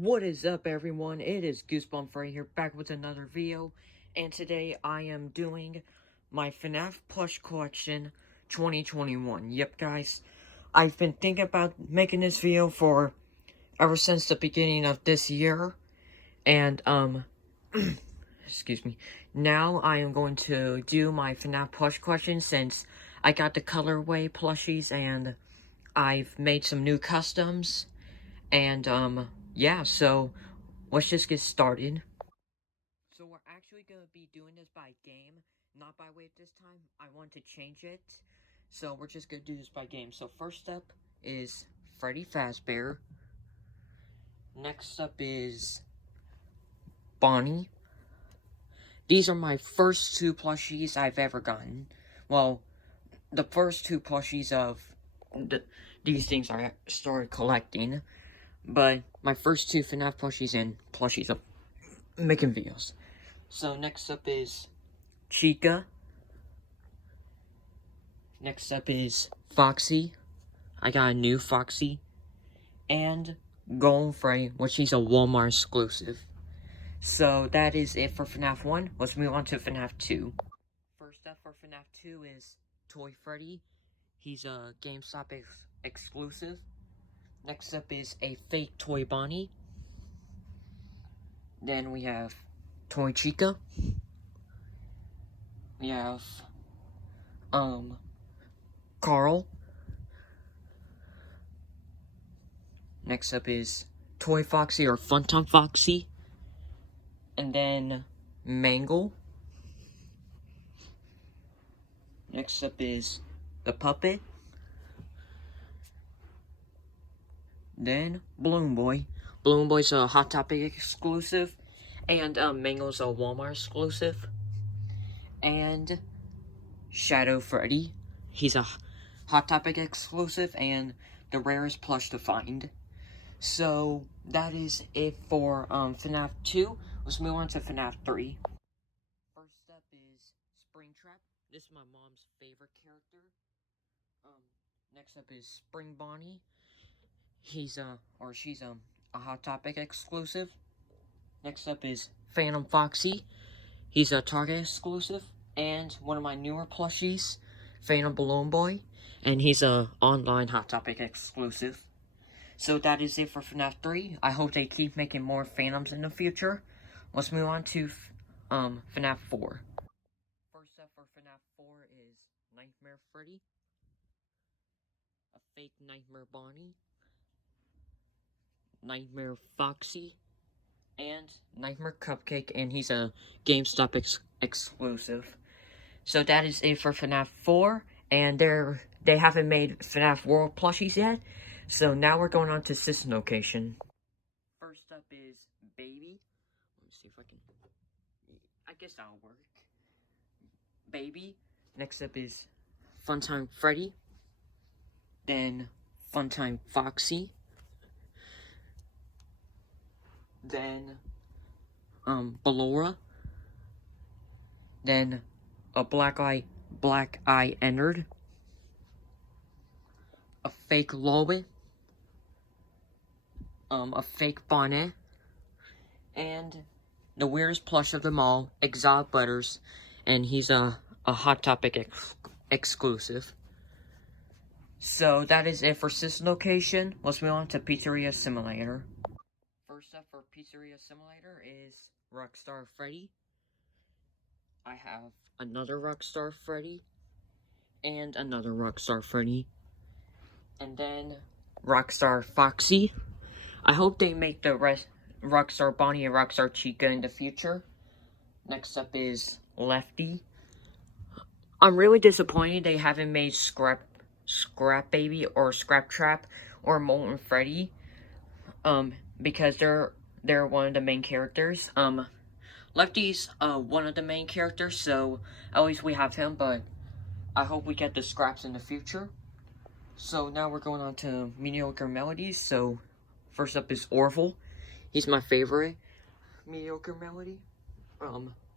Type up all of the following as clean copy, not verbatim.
What is up, everyone? It is Goosebump Freddy here, back with another video, and today I am doing my Fnaf Plush Collection 2021. Yep, guys, I've been thinking about making this video for ever since the beginning of this year, and excuse me. Now I am going to do my Fnaf Plush Collection since I got the colorway plushies and I've made some new customs, and yeah, so let's just get started. So we're actually going to be doing this by game, not by weight this time. I want to change it, so we're just going to do this by game. So first up is Freddy Fazbear. Next up is Bonnie. These are my first two plushies I've ever gotten. Well, the first two plushies of these things I started collecting. But my first two Fnaf plushies and plushies of making videos. So next up is Chica. Next up is Foxy. I got a new Foxy. And Golden Freddy, which is a Walmart exclusive. So that is it for Fnaf 1. Let's move on to Fnaf 2. First up for Fnaf 2 is Toy Freddy. He's a GameStop exclusive. Next up is a fake Toy Bonnie. Then we have Toy Chica. We have Carl. Next up is Toy Foxy or Funtime Foxy. And then Mangle. Next up is the Puppet. Then Balloon Boy. Balloon Boy's a Hot Topic exclusive, and Mangle's a Walmart exclusive. And Shadow Freddy. He's a Hot Topic exclusive and the rarest plush to find. So that is it for Fnaf 2. Let's move on to Fnaf 3. First up is Springtrap. This is my mom's favorite character. Next up is Spring Bonnie. She's a Hot Topic exclusive. Next up is Phantom Foxy. He's a Target exclusive. And one of my newer plushies, Phantom Balloon Boy. And he's a online Hot Topic exclusive. So that is it for Fnaf 3. I hope they keep making more Phantoms in the future. Let's move on to Fnaf 4. First up for Fnaf 4 is Nightmare Freddy. A fake Nightmare Bonnie. Nightmare Foxy, and Nightmare Cupcake, and he's a GameStop exclusive. So that is it for Fnaf 4, and they haven't made Fnaf World plushies yet, so now we're going on to System Location. First up is Baby. Let me see if I guess that'll work. Baby. Next up is Funtime Freddy. Then Funtime Foxy. Then Ballora. Then a black eye entered. A fake Lobbit. A fake Bonnet. And the weirdest plush of them all, Exotic Butters, and he's a Hot Topic exclusive. So that is it for System Location. Let's move on to Pizzeria Simulator. First up for Pizzeria Simulator is Rockstar Freddy. I have another Rockstar Freddy, and another Rockstar Freddy, and then Rockstar Foxy. I hope they make the rest Rockstar Bonnie and Rockstar Chica in the future. Next up is Lefty. I'm really disappointed they haven't made Scrap Baby or Scrap Trap or Molten Freddy. Because they're one of the main characters. Lefty's one of the main characters, so at least we have him, but I hope we get the scraps in the future. So now we're going on to Mediocre Melodies. So first up is Orville. He's my favorite Mediocre Melody.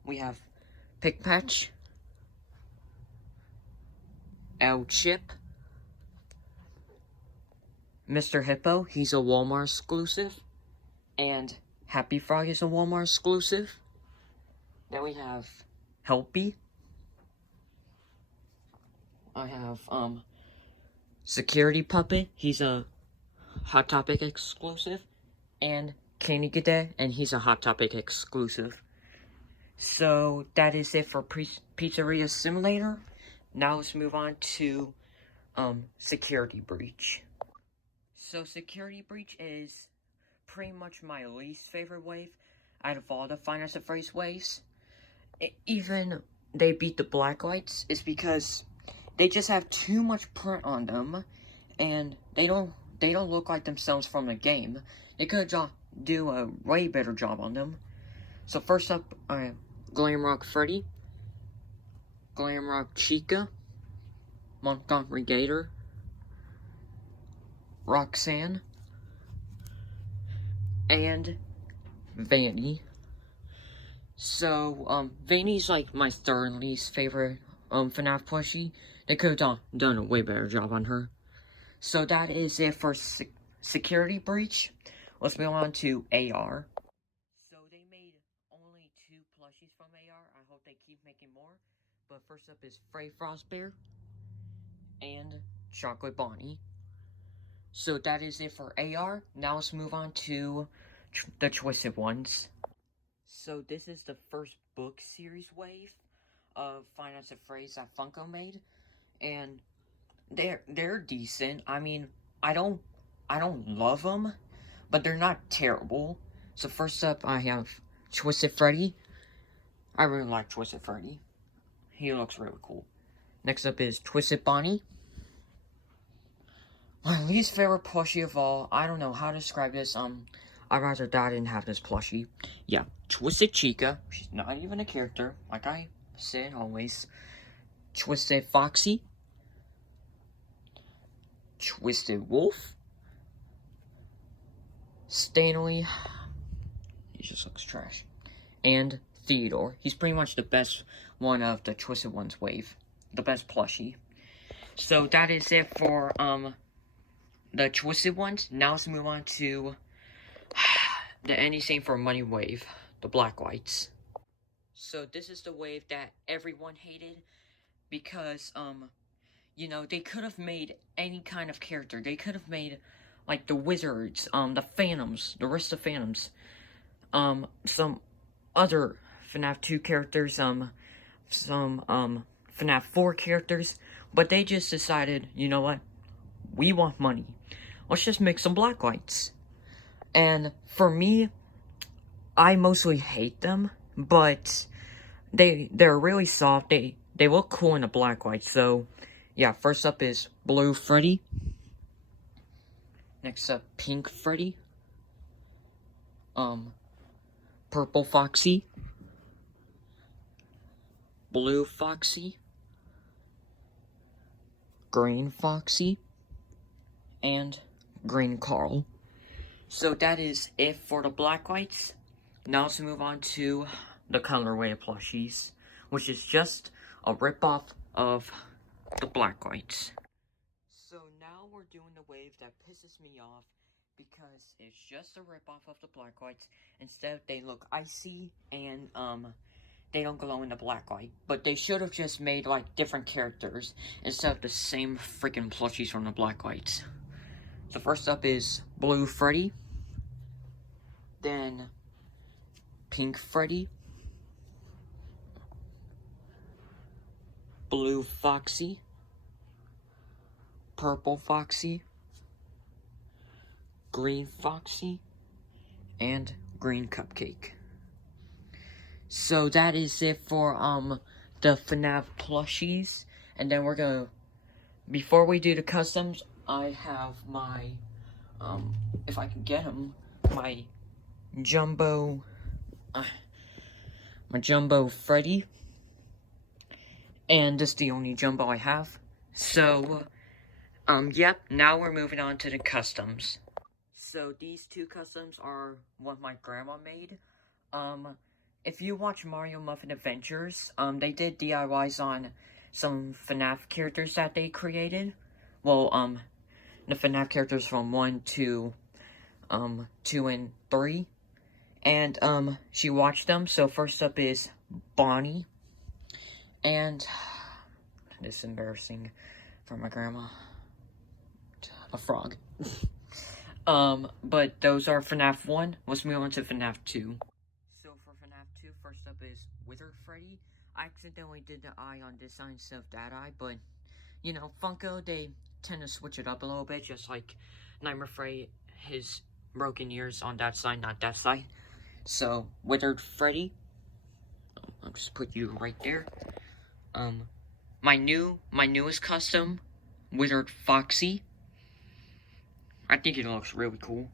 We have Pick Patch, El Chip, Mr. Hippo. He's a Walmart exclusive. And Happy Frog is a Walmart exclusive. Then we have Helpy. I have, Security Puppet. He's a Hot Topic exclusive. And Candy Cadet, and he's a Hot Topic exclusive. So, that is it for Pizzeria Simulator. Now let's move on to, Security Breach. So, Security Breach is pretty much my least favorite wave out of all the Five Nights at Freddy's waves. Even they beat the Blacklights is because they just have too much print on them, and they don't look like themselves from the game. They could do a way better job on them. So first up, Glamrock Freddy, Glamrock Chica, Montgomery Gator, Roxanne, and Vanny. So, Vanny's like my third least favorite, FNAF plushie. They could have done a way better job on her. So that is it for Security Breach. Let's move on to AR. So they made only 2 plushies from AR. I hope they keep making more. But first up is Freddy Fazbear and Chocolate Bonnie. So that is it for AR. Now let's move on to the Twisted ones. So this is the first book series wave of Five Nights at Freddy's that Funko made, and they're decent. I mean, I don't love them, but they're not terrible. So first up, I have Twisted Freddy. I really like Twisted Freddy. He looks really cool. Next up is Twisted Bonnie. My least favorite plushie of all. I don't know how to describe this. I'd rather die than have this plushie. Yeah, Twisted Chica. She's not even a character, like I said always. Twisted Foxy. Twisted Wolf. Stanley. He just looks trash. And Theodore. He's pretty much the best one of the Twisted Ones wave. The best plushie. So that is it for, the Twisted ones. Now let's move on to the Anything for Money wave, the Blacklights. So this is the wave that everyone hated because, you know, they could have made any kind of character. They could have made, like, the Wizards, the Phantoms, the rest of Phantoms, some other FNAF 2 characters, some, FNAF 4 characters, but they just decided, you know what, we want money. Let's just make some Blacklights. And for me, I mostly hate them, but they're really soft. They look cool in the Blacklight. So yeah, first up is Blue Freddy. Next up, Pink Freddy. Purple Foxy. Blue Foxy. Green Foxy. And Green Carl. So that is it for the Blacklights. Now let's move on to the colorway plushies, which is just a ripoff of the Blacklights. So now we're doing the wave that pisses me off because it's just a ripoff of the Blacklights. Instead, they look icy and they don't glow in the Blacklight. But they should have just made like different characters instead of the same freaking plushies from the Blacklights. So first up is Blue Freddy, then Pink Freddy, Blue Foxy, Purple Foxy, Green Foxy, and Green Cupcake. So that is it for the FNAF plushies, and then we're gonna, before we do the customs, I have my, if I can get them, my Jumbo Freddy, and this is the only Jumbo I have. So, yep, now we're moving on to the customs. So these 2 customs are what my grandma made. If you watch Mario Muffin Adventures, they did DIYs on some FNAF characters that they created. Well, the FNAF characters from 1 to 2 and 3. And, she watched them. So first up is Bonnie. And, this is embarrassing for my grandma. A frog. But those are FNAF 1. Let's move on to FNAF 2. So for FNAF 2, first up is Withered Freddy. I accidentally did the eye on this eye instead of that eye, but, you know, Funko, they tend to switch it up a little bit, just like Nightmare Freddy, his broken ears on that side, not that side. So, Withered Freddy. I'll just put you right there. My newest custom, Withered Foxy. I think it looks really cool.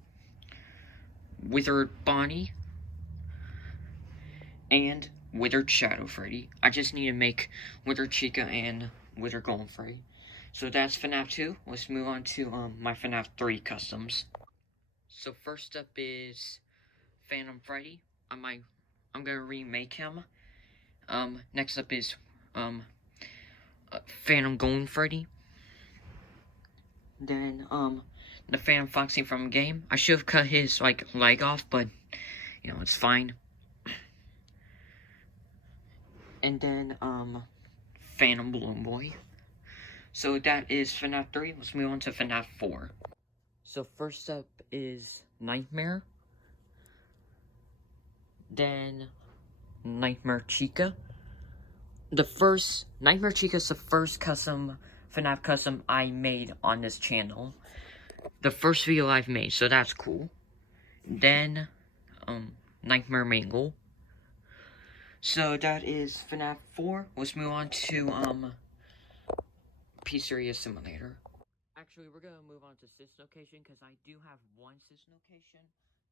Withered Bonnie. And Withered Shadow Freddy. I just need to make Withered Chica and Withered Golden Freddy. So that's FNAF 2. Let's move on to my FNAF 3 customs. So first up is Phantom Freddy. I'm gonna remake him. Next up is Phantom Golden Freddy. Then the Phantom Foxy from the game. I should have cut his leg off, but you know, it's fine. And then Phantom Balloon Boy. So that is FNAF 3. Let's move on to FNAF 4. So first up is Nightmare. Then Nightmare Chica. Nightmare Chica is the first FNAF custom I made on this channel. The first video I've made, so that's cool. Then Nightmare Mangle. So that is FNAF 4. Let's move on to Pizzeria Simulator. Actually, we're gonna move on to Sis Location because I do have one Sis Location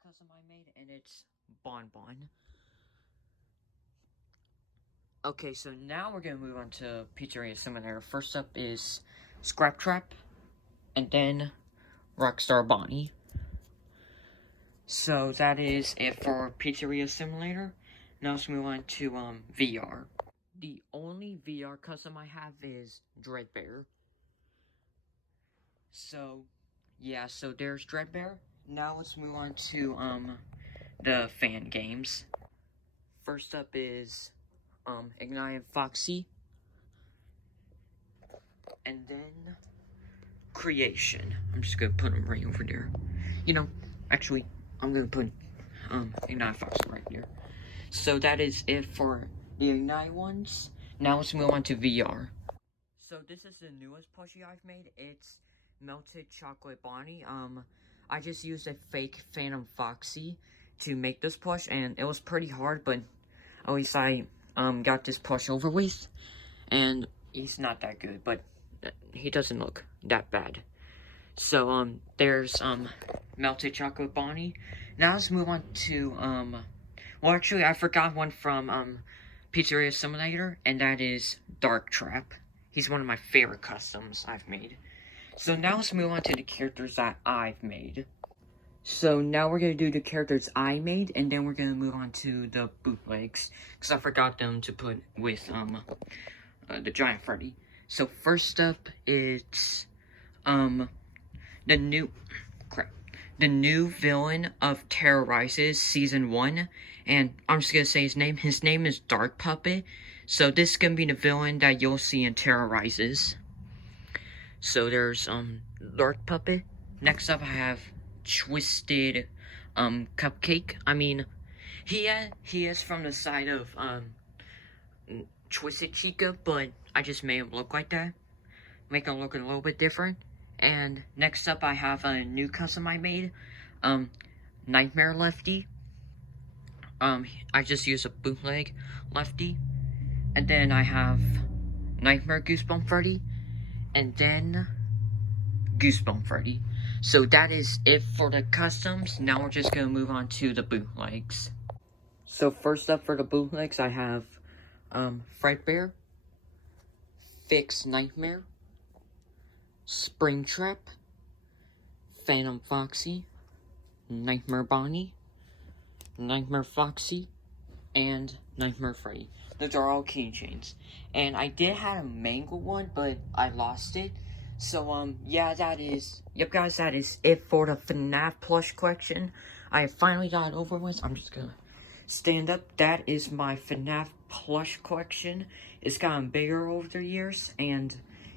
custom I made, and it's Bon Bon. Okay, so now we're gonna move on to Pizzeria Simulator. First up is Scrap Trap, and then Rockstar Bonnie. So that is it for Pizzeria Simulator. Now let's move on to VR. The only VR custom I have is Dreadbear. So, yeah, so there's Dreadbear. Now let's move on to the fan games. First up is Ignited Foxy. And then Creation. I'm just gonna put them right over there. You know, actually, I'm gonna put Ignited Foxy right here. So that is it for the Ignite ones. Now let's move on to VR. So this is the newest plushie I've made. It's Melted Chocolate Bonnie. I just used a fake Phantom Foxy to make this plush, and it was pretty hard, but at least I got this plush over with. And he's not that good, but he doesn't look that bad. So there's Melted Chocolate Bonnie. Now let's move on to well, actually, I forgot one from Pizzeria Simulator, and that is Dark Trap. He's one of my favorite customs I've made. So now let's move on to the characters that I've made. So now we're going to do the characters I made, and then we're going to move on to the bootlegs, because I forgot them to put with the Giant Freddy. So first up is the new villain of Terrorizes Season 1, and I'm just gonna say his name. His name is Dark Puppet, so this is gonna be the villain that you'll see in Terrorizes. So there's Dark Puppet. Next up I have Twisted Cupcake. I mean, he is from the side of Twisted Chica, but I just made him look like that, make him look a little bit different. And next up, I have a new custom I made, Nightmare Lefty. I just used a bootleg Lefty. And then I have Nightmare Goosebump Freddy. And then Goosebump Freddy. So that is it for the customs. Now we're just going to move on to the bootlegs. So first up for the bootlegs, I have Fredbear, Fix Nightmare, Springtrap, Phantom Foxy, Nightmare Bonnie, Nightmare Foxy, and Nightmare Freddy. Those are all keychains. And I did have a mango one, but I lost it. So, yeah, yep, guys, that is it for the Fnaf plush collection. I finally got it over with. I'm just gonna stand up. That is my Fnaf plush collection. It's gotten bigger over the years, and,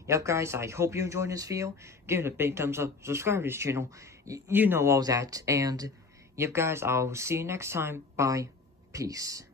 yep, guys, I hope you enjoyed this video. Give it a big thumbs up, subscribe to this channel, you know all that, and, yep, guys, I'll see you next time. Bye. Peace.